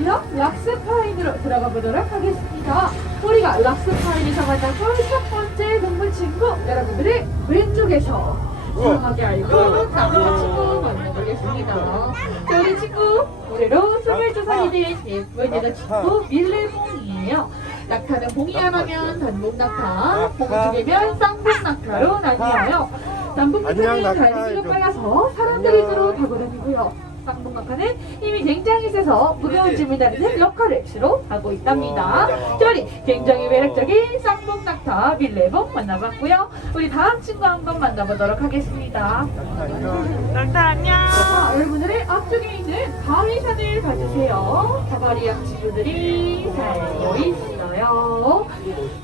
지역 락스파인으로 들어가 보도록 하겠습니다. 우리가 락스파인에서 만나볼 첫 번째 동물 친구 여러분들의 왼쪽에서 조용하게 알고 남자 친구 만나보겠습니다. 자, 우리 친구 올해로 22살이 된 예쁜 여자친구 밀레봉이에요. 낙타는 봉이야라면 단봉낙타, 봉두개면 쌍봉 낙타로 나뉘어요. 단봉낙타는 안녕, 낙타. 달리기로 빨라서 사람들이 주로 타고 다니고요. 쌍봉낙타는 힘이 굉장히 세서 무거운 짐을 다루는 역할을 주로 하고 있답니다. 자, 우리 굉장히 매력적인 쌍봉낙타 밀레봉 만나봤고요. 우리 다음 친구 한번 만나보도록 하겠습니다. 낙타 안녕. 자, 여러분들의 앞쪽에 있는 바위산을 봐주세요. 바바리양 친구들이 살고 있어요.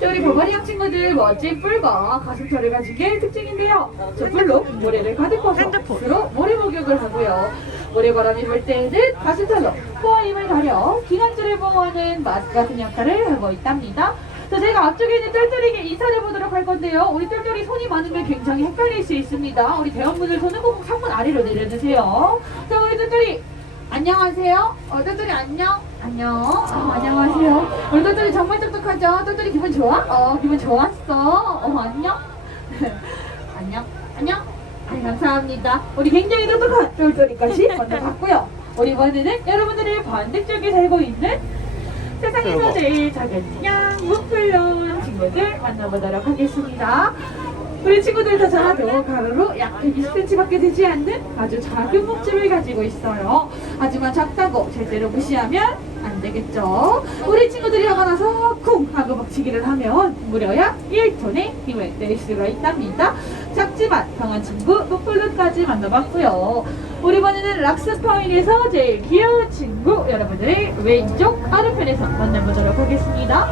자, 우리 바바리양 친구들 멋진 뿔과 가슴털을 가진 게 특징인데요. 저 뿔로 모래를 가득 퍼서. 스스로 모래 목욕을 하고요. 모래바람이 불 때에는 가슴털로 코와 입을 가려 기관줄을 보호하는 마스크 같은 역할을 하고 있답니다. 자, 제가 앞쪽에 있는 똘똘이에게 인사를 해보도록 할 건데요. 우리 똘똘이 손이 많으면 굉장히 헷갈릴 수 있습니다. 우리 대원분들 손은 꼭 상문 아래로 내려주세요. 자, 우리 똘똘이 안녕하세요. 어, 똘똘이 안녕. 안녕. 어, 안녕하세요. 우리 똘똘이 정말 똑똑하죠? 똘똘이 기분 좋아? 어, 기분 좋았어. 어, 안녕. 안녕. 안녕. 네, 감사합니다. 우리 굉장히 똑똑한 똘똘이까지 만나봤고요. 우리 이번에는 여러분들의 반대쪽에 살고 있는 세상에서. 제일 작은 양 무플론 친구들 만나보도록 하겠습니다. 우리 친구들 다 자라도 가로로 약 120cm밖에 되지 않는 아주 작은 목집을 가지고 있어요. 하지만 작다고 절대로 무시하면 안 되겠죠. 우리 친구들이 화가 나서 쿵 하고 박치기를 하면 무려 약 1톤의 힘을 낼 수가 있답니다. 작지만 강한 친구 노플루까지 만나봤고요. 우리 번에는 락스파인에서 제일 귀여운 친구 여러분들의 왼쪽 아랫편에서 만나보도록 하겠습니다.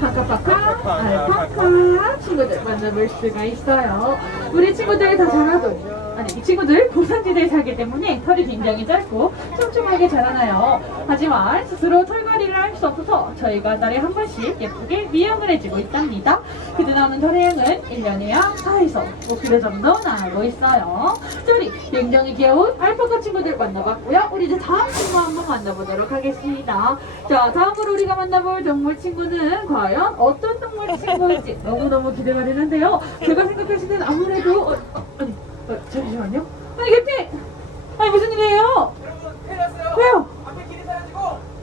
파카파카 알파카 친구들 만나볼 수가 있어요. 우리 친구들 다 아니 이 친구들 고산지대에 살기 때문에 털이 굉장히 짧고 촘촘하게 자라나요. 하지만 스스로 털갈이를 할 수 없어서 저희가 달에 한 번씩 예쁘게 미용을 해주고 있답니다. 그때 나오는 털의 양은 1년에 약 4에서 5kg 정도 나오고 있어요. 자, 우리 굉장히 귀여운 알파카 친구들 만나봤고요. 우리 이제 다음 친구 한번 만나보도록 하겠습니다. 자, 다음으로 우리가 만나볼 동물 친구는 과연 어떤 동물 친구일지 너무너무 기대가 되는데요. 제가 생각했을 때는 아무래도 어, 어, 아니, 어, 잠시만요. 아니, 캡틴! 아니, 무슨 일이에요? 큰일 났어요. 왜요? 앞에 길이 사라지고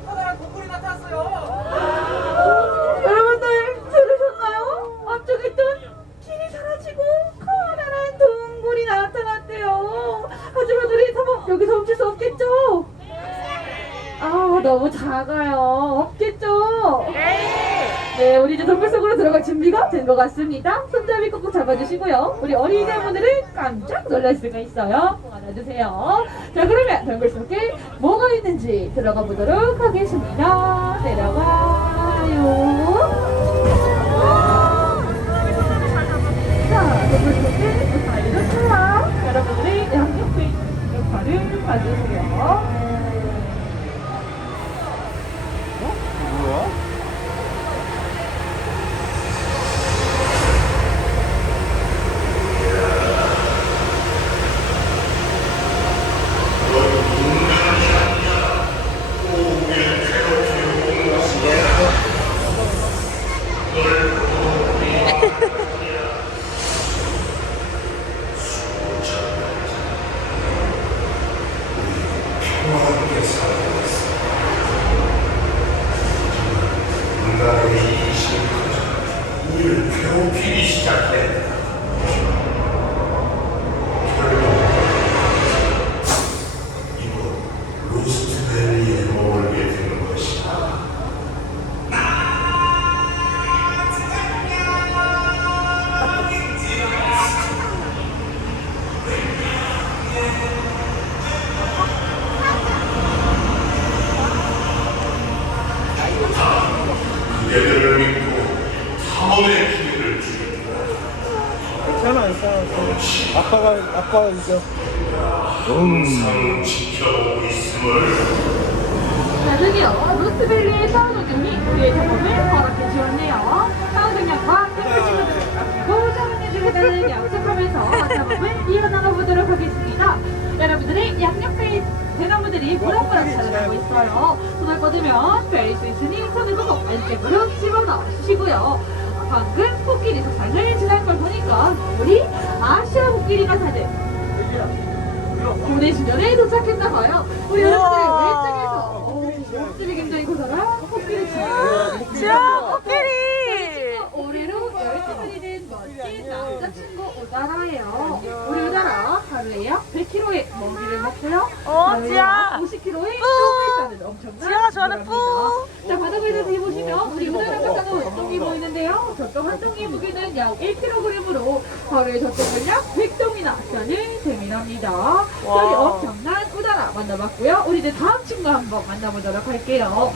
커다란 동굴이 나타났어요. 여러분들 들으셨나요? 앞쪽에 있던 길이 사라지고 커다란 동굴이 나타났대요. 하지만 우리 서버 여기서 멈출 수 없겠죠? 아 너무 작아요. 없겠죠? 네, 우리 이제 동굴 속으로 들어갈 준비가 된 것 같습니다. 손잡이 꾹꾹 잡아주시고요. 우리 어린이들분들은 깜짝 놀랄 수가 있어요. 꼭 안아주세요. 자, 그러면 동굴 속에 뭐가 있는지 들어가 보도록 하겠습니다. 내려가요. 자, 동굴 속에 다리를 탈락. 여러분들이 양옆에 역할을 봐주세요. 아빠가, 아빠가 이제. 항상 지켜보고 있음을 자, 드디어 로스밸리의 사우동님이 우리의 경험을 허락해 주었네요. 사우동양과 템플 친구들을 가지고 사랑해주겠다는 약속하면서 작업을 이어나가 보도록 하겠습니다. 여러분들의 양옆에 대나무들이 무럭무럭 자라나고 있어요. 손을 뻗으면 뺄수 있으니 손을 꼭 안쪽으로 시절에 도착했나 봐요. 우리 여러분들 왼쪽에서 오, 모습이 굉장히 고사란 코끼리 친구. 지아 코끼리. 올해로 12살이 된 멋진 남자친구 우다라예요. 우리 우다라 하루에 약 100kg의 먹이를 먹고요. 어. 약 50kg의 똥을 싸는 엄청난 지아가 좋아하는 친구랍니다. 자, 바닥을 자세히 보시면 우리 우다라가 싸는 똥이 보이는데요. 저똥 한 똥의 무게는 약 1kg으로 하루에 저 똥을 약 100똥이나 싸는 셈이랍니다. 와. 저희 엄청난 우다라 만나봤고요. 우리 이제 다음 친구 한번 만나보도록 할게요.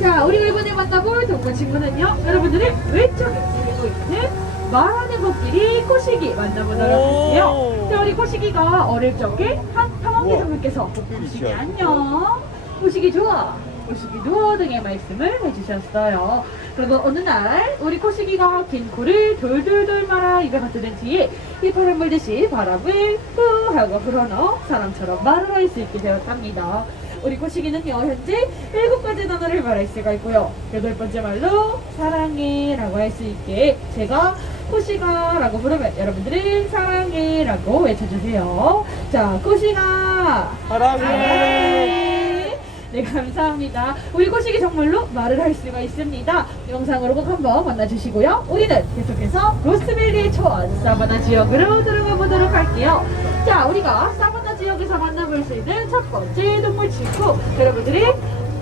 자, 우리가 이번에 만나볼 동물 친구는요. 여러분들의 왼쪽에 그리고 있는 말하는 코끼리 코시기 만나보도록 할게요. 오. 자, 우리 코시기가 어릴 적에 한 선생님께서 코끼리 코시기. 안녕, 코시기 좋아, 코시기 누워 등의 말씀을 해주셨어요. 그리고 어느 날 우리 코시기가 긴 코를 돌돌돌 말아 입에 갖다 뒤에 휘파람 불듯이 바람을 후 하고 불어넣어 사람처럼 말을 할 수 있게 되었답니다. 우리 코시기는요 현재 일곱 가지 단어를 말할 수가 있고요 여덟 번째 말로 사랑해라고 할 수 있게 제가 코시가라고 부르면 여러분들은 사랑해라고 외쳐주세요. 자 코시가 사랑해. 네 감사합니다. 우리 코시기 정말로 말을 할 수가 있습니다. 영상으로 꼭 한번 만나주시고요. 우리는 계속해서 로스밸리의 초원 사바나 지역으로 들어가 보도록 할게요. 자 우리가 사바나 지역에서 만나볼 수 있는 첫 번째 동물 친구 여러분들이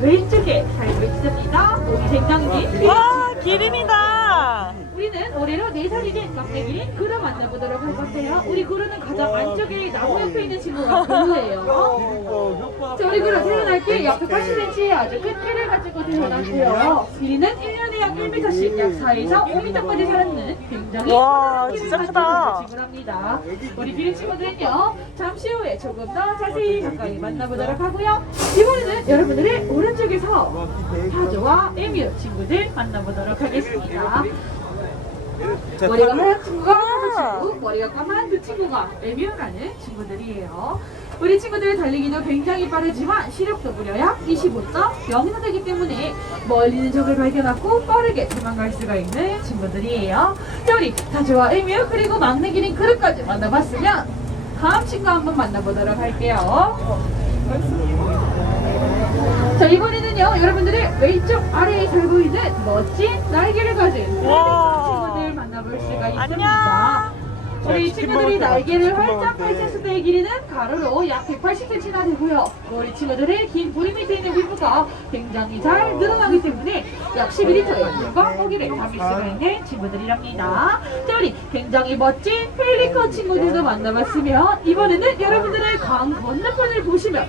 왼쪽에 살고 있습니다. 굉장히 긴와 기린이다. 우리는 올해로 4살이 된 막내 기린 그루 만나보도록 할 건데요. 우리 그루는 가장 안쪽에 나무 옆에 있는 친구가 그루예요. 자, 우리 그루 태어날 때 약 180cm의 아주 큰 키를 가지고 태어났고요. 길이는 1년에 약 1m씩 약 4에서 5m까지 자라는 굉장히 와, 진짜 크다. 친구랍니다. 우리 기린 친구들은요, 잠시 후에 조금 더 자세히 가까이 만나보도록 하고요. 이번에는 여러분들의 오른쪽에서 타조와 에뮤 친구들 만나보도록 하겠습니다. 머리가 하얀 친구가 타조 친구, 머리가 까만 그 친구가 에뮤라는 친구들이에요. 우리 친구들 달리기도 굉장히 빠르지만 시력도 무려 약 25.0이나 되기 때문에 멀리 있는 적을 발견하고 빠르게 도망갈 수가 있는 친구들이에요. 자, 우리 타조와 에뮤 그리고 막내 기린 그릇까지 만나봤으면 다음 친구 한번 만나보도록 할게요. 자 이번에는요 여러분들의 왼쪽 아래에 살고 있는 멋진 날개를 가진 만나볼 수가 있습니다. 우리 친구들이 때 날개를 치킨 활짝. 펼쳤을 때의 길이는 가로로 약 180cm나 되고요. 우리 친구들의 긴 부리 밑에 있는 피부가 굉장히 잘 늘어나기 때문에 약 11리터의 물과 고기를 담을 수가 있는 친구들이랍니다. 자, 우리 굉장히 멋진 펠리컨 친구들도 만나봤으면 이번에는 여러분들의 강 건너편을 보시면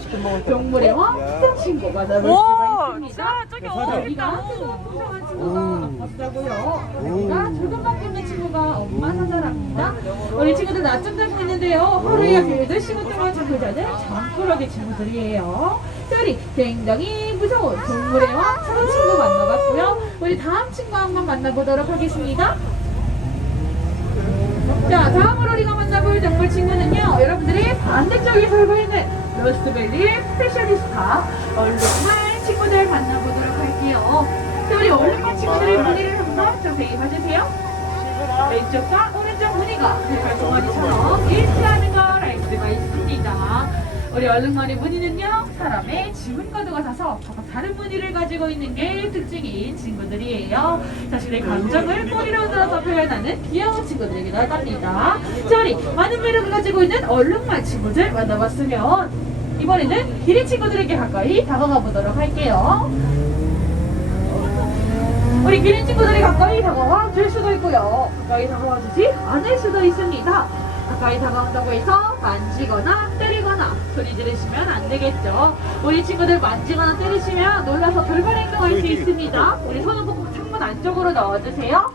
동물의 왕 친구 만나볼 수가 와 있습니다. 지아 저기 사자. 여기가 어디가? 풍성한 친구가 없다고요. 여기가 조금밖에 없는 친구가 엄마 사자랍니다. 우리 친구들 낮잠 자고 있는데요. 하루에 약 8시간 동안 잠을 자는 잠꾸러기 친구들이에요. 자, 우리 굉장히 무서운 동물의 왕 사자 친구 만나봤고요. 우리 다음 친구 한번 만나보도록 하겠습니다. 자, 다음으로 우리가 만나볼 동물 친구는요. 여러분들이 반대쪽에 살고 있는 로스트밸리 스페셜리스타 얼룩말 친구들 만나보도록 할게요. 자, 우리 얼룩말 친구들의 무늬를 한번 자세히 봐주세요. 왼쪽과 오른쪽 무늬가 색깔 동아리처럼 일치하는 걸 알 수가 있습니다. 우리 얼룩말의 무늬는요, 사람의 지문과도 같아서 조금 다른 무늬를 가지고 있는 게 특징인 친구들이에요. 자신의 감정을 꼬리로 들어서 표현하는 귀여운 친구들이기도 합니다. 자, 우리 많은 매력을 가지고 있는 얼룩말 친구들 만나봤으면 이번에는 기린 친구들에게 가까이 다가가 보도록 할게요. 우리 기린 친구들이 가까이 다가와 줄 수도 있고요. 가까이 다가와 주지 않을 수도 있습니다. 가까이 다가온다고 해서 만지거나 때리거나 소리 지르시면 안 되겠죠. 우리 친구들 만지거나 때리시면 놀라서 돌발 행동할 수 있습니다. 우리 손은 꼭 창문 안쪽으로 넣어주세요.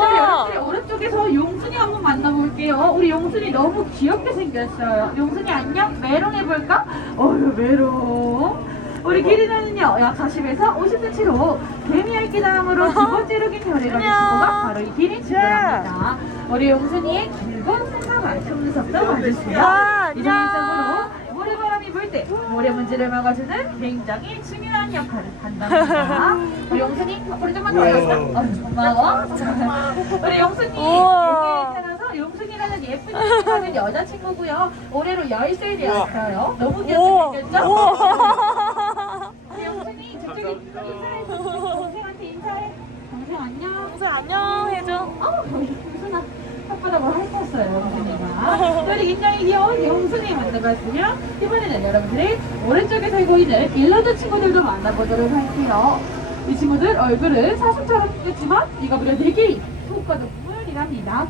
자, 와. 여러분들 오른쪽에서 용순이 한번 만나볼게요. 우리 용순이 너무 귀엽게 생겼어요. 용순이 안녕? 메롱 해볼까? 어휴 메롱. 우리 기린은요 약 40에서 50cm로 개미핥기 다음으로 두 번째로 긴 가진 친구가 바로 이 기린 친구랍니다. 우리 용순이의 길고 새까만 속눈썹도 봐주세요. 와, 이상적으로 안녕. 모래 문제를 막아주는 굉장히 중요한 역할을 한답니다. 우리 영순이 앞으로 좀만 더 올렸어. 어, 고마워. 우리 영순이 우와. 여기에 살아서 영순이라는 예쁜 친구하는 여자친구고요. 올해로 10살이 되었어요. 너무 오. 귀엽게 생겼죠? 우리 저쪽에 인사해. 동생한테 인사해. 동생 안녕. 동생 안녕 해줘. 어, 영순아. 혓바닥으로 핥았어요, 영순이가. 우리 굉장히 귀여운 영순이 만나봤으면 이번에는 여러분들이 오른쪽에 살고 있는 일러드 친구들도 만나보도록 할게요. 이 친구들 얼굴은 사슴처럼 생겼지만 이가 무려 4개의 효과 동물이랍니다.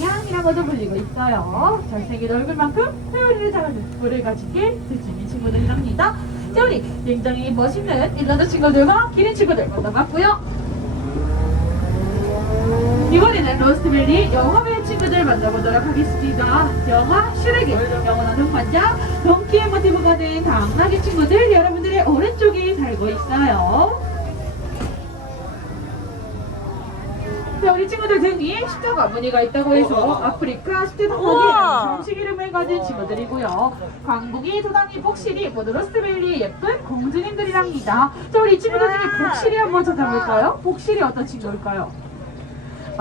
영양이라고도 불리고 있어요. 잘생긴 얼굴만큼 회오리를 작은 뿔을 가진 게 들짐이 친구들이랍니다. 자, 우리 굉장히 멋있는 일러드 친구들과 기린 친구들 만나봤고요. 이번에는 로스트밸리 영화배 친구들 만나보도록 하겠습니다. 영화 슈렉의 영원한 동반자 동키의 모티브가 된 당나귀 친구들 여러분들의 오른쪽에 살고 있어요. 자, 우리 친구들 등 위에 십자가 무늬가 있다고 해서 아프리카 십자성목의 우와. 정식 이름을 가진 친구들이고요. 광복이, 도당이, 복실이 모두 로스트밸리의 예쁜 공주님들이랍니다. 자, 우리 이 친구들 중에 복실이 한번 찾아볼까요? 복실이 어떤 친구일까요?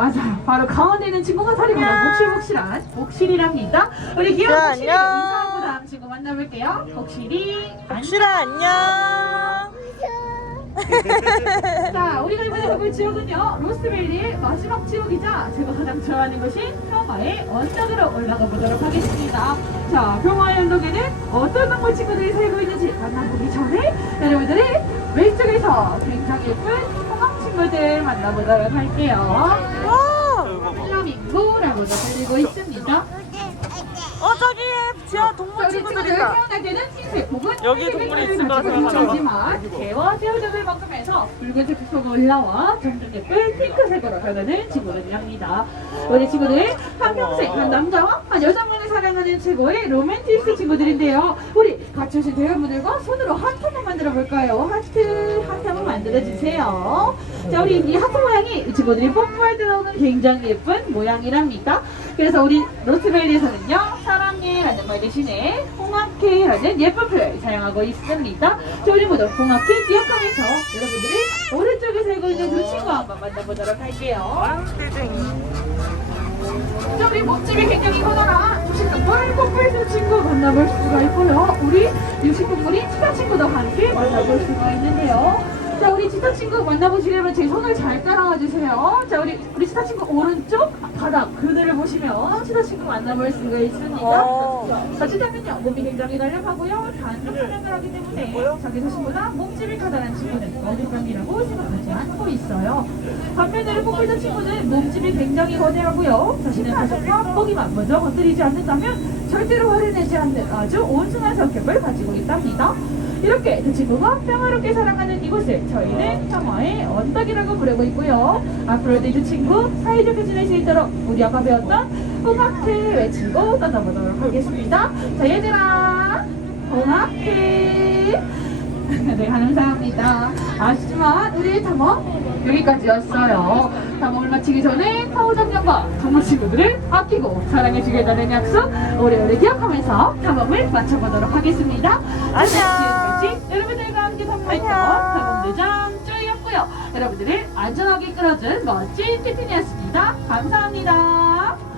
맞아요. 바로 가운데 있는 친구가 다리가 복실복실한 복실이랍니다. 우리 귀여운 자, 복실이 안녕. 인사하고 다음 친구 만나볼게요. 복실이 복실아 안녕. 자, 우리가 이번에 가볼 지역은요. 로스밸리의 마지막 지역이자 제가 가장 좋아하는 것이 평화의 언덕으로 올라가 보도록 하겠습니다. 자, 평화의 언덕에는 어떤 동물 친구들이 살고 있는지 만나보기 전에 여러분들이 왼쪽에서 굉장히 예쁜 친구들 만나보도록 할게요. 와. 플라밍고라고도 불리고 있습니다. 어 저기에 지하 자, 동물 우리 친구들 친구들 있다. 태어날 때는 흰색 혹은 여기 동물이 있을 생각하나 있지만 개와 새우젓을 만큼해서 붉은색 색소가 올라와 점점 예쁜 핑크색으로 변하는 친구들이랍니다. 우리 친구들 한 평생 한 남자와 한 여자만을 사랑하는 최고의 로맨티스트 친구들인데요. 우리 같이 오신 대회분들과 손으로 하트 한번 만들어 볼까요? 하트 하트 한번 만들어 주세요. 자 우리 이 하트 모양이 이 친구들이 뽀뽀할 때 나오는 굉장히 예쁜 모양이랍니다. 그래서 우리 로스밸리에서는요 사랑해라는 말 대신에 홍합회라는 예쁜 표현을 사용하고 있습니다. 자 우리 모두 홍합회 기억하면서 여러분들이 오른쪽에 살고 있는 두 친구 한번 만나보도록 할게요. 우리 몸집이 굉장히 커다란 육식동물 코뿔소 친구 만나볼 수가 있고요. 우리 육식동물인 치타 친구도 함께 만나볼 수가 있는데요. 자, 우리 치타 친구 만나보시려면 제 손을 잘 따라와 주세요. 자, 우리 우리 치타 친구 오른쪽 바닥 그늘을 보시면 치타 친구 만나볼 수가 있습니다. 어. 자, 치타는요 몸이 굉장히 날렵하고요. 단독 사냥을 하기 때문에 자기 자신보다 몸집이 커다란 친구는 어딜감이라고 생각하지 않고 있어요. 반면에 코뿔소 친구는 몸집이 굉장히 거대하고요. 자신의 가족과 먹이만 먼저 건드리지 않는다면 절대로 화를 내지 않는 아주 온순한 성격을 가지고 있답니다. 이렇게 두 친구가 평화롭게 살아가는 이곳을 저희는 평화의 언덕이라고 부르고 있고요. 앞으로도 이 두 친구 사이좋게 지낼 수 있도록 우리 아까 배웠던 홍학회 외치고 떠나보도록 하겠습니다. 자 얘들아 홍학회 네, 감사합니다. 아쉽지만 우리 탐험 여기까지였어요. 탐험을 마치기 전에 파우정령과 동물 친구들을 아끼고 사랑해주겠다는 약속 오래오래 기억하면서 탐험을 마쳐보도록 하겠습니다. 안녕. 여러분들과 함께 탐험했던 탐험대장 쪼이였고요. 여러분들을 안전하게 끌어준 멋진 티ff이었습니다. 감사합니다.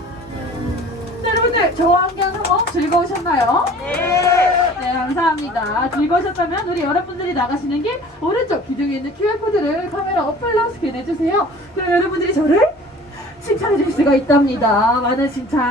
네, 여러분들 함께한 탐험 즐거우셨나요? 네. 네, 감사합니다. 즐거우셨다면 우리 여러분들이 나가시는 길 오른쪽 기둥에 있는 QR코드를 카메라 어플로 스캔해주세요. 그럼 여러분들이 저를 칭찬해 줄 수가 있답니다. 많은 칭찬